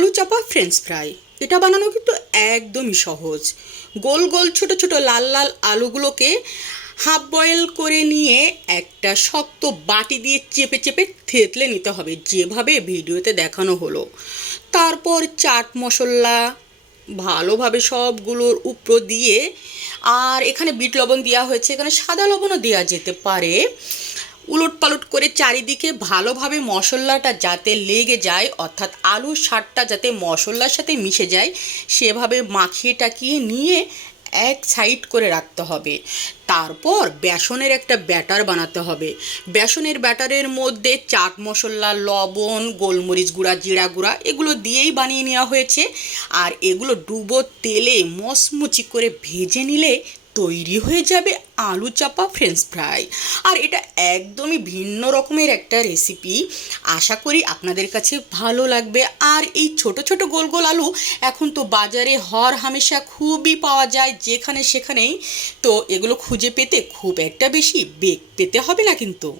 আলু চাপা French fry. এটা বানানো কিন্তু একদমই সহজ। গোল গোল ছোট ছোট লাল লাল আলুগুলোকে হাফ বয়েল করে নিয়ে একটা শক্ত বাটি দিয়ে চেপে চেপে থেতলে নিতে হবে, যেভাবে ভিডিওতে দেখানো হলো। তারপর চাট মশলা ভালোভাবে সবগুলোর উপর দিয়ে, আর এখানে বিট লবণ দেওয়া হয়েছে, এখানে সাদা লবণও দেওয়া যেতে পারে। উলট পালট করে চারিদিকে ভালোভাবে মশলাটা যাতে লেগে যায়, অর্থাৎ আলুর স্বাদটা যাতে মশলার সাথে মিশে যায়, সেভাবে মাখিয়ে টাকিয়ে নিয়ে এক সাইড করে রাখতে হবে। তারপর বেসনের একটা ব্যাটার বানাতে হবে। বেসনের ব্যাটারের মধ্যে চাট মশলা, লবণ, গোলমরিচ গুঁড়া, জিরা গুঁড়া এগুলো দিয়েই বানিয়ে নেওয়া হয়েছে। আর এগুলো ডুবো তেলে মচমচি করে ভেজে নিলে তৈরি হয়ে যাবে আলু চাপা ফ্রেঞ্চ ফ্রাই। আর এটা একদমই ভিন্ন রকমের একটা রেসিপি। আশা করি আপনাদের কাছে ভালো লাগবে। আর এই ছোট ছোট গোল গোল আলু এখন তো বাজারে হর হামেশা খুবই পাওয়া যায়, যেখানে সেখানেই। তো এগুলো খুঁজে পেতে খুব একটা বেশি বেগ পেতে হবে না কিন্তু।